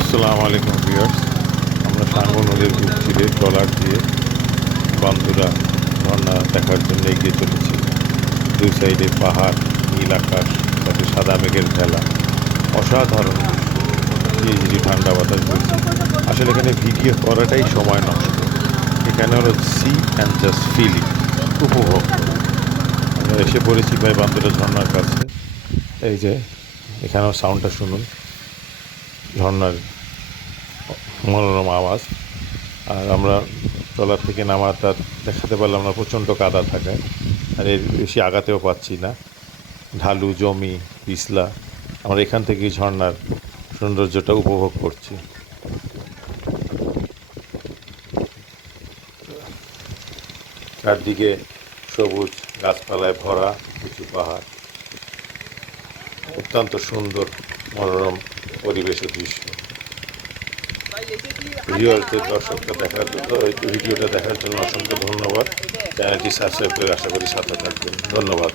আসসালামু আলাইকুম ভিউয়ার্স। আমরা সাঙ্গু নদীর বুক চিরে ট্রলার দিয়ে বন্ধুরা ঝর্ণা দেখার জন্য এগিয়ে চলেছি। দুই সাইডে পাহাড়, নীল আকাশ, সাথে সাদা মেঘের ভেলা, অসাধারণ দৃশ্য। ঝিরিঝিরি ঠান্ডা বাতাস বইছে। আসলে এখানে ভিডিও করাটাই সময় নষ্ট। এখানে হলো সি অ্যান্ড জাস্ট ফিলিং, উপভোগ করো। আমরা এসে পড়েছি ভাই বান্দুরা ঝর্ণার কাছে। এই যে এখানেও সাউন্ডটা শুনুন, ঝর্ণার মনোরম আওয়াজ। আর আমরা ট্রলার থেকে নামাটা দেখাতে পারলাম না, প্রচণ্ড কাদা থাকায়। আর এর বেশি আগাতেও পাচ্ছি না, ঢালু জমি পিছলা। আমরা এখান থেকেই ঝর্ণার সৌন্দর্যটা উপভোগ করছি। চারদিকে সবুজ গাছপালায় ভরা কিছু পাহাড়, অত্যন্ত সুন্দর মনোরম পরিবেশ ও দৃশ্য। ভিডিওটা দেখার জন্য অসংখ্য ধন্যবাদ। চ্যানেলটি সাবস্ক্রাইব করে আশা করি সাথে থাকবেন। ধন্যবাদ।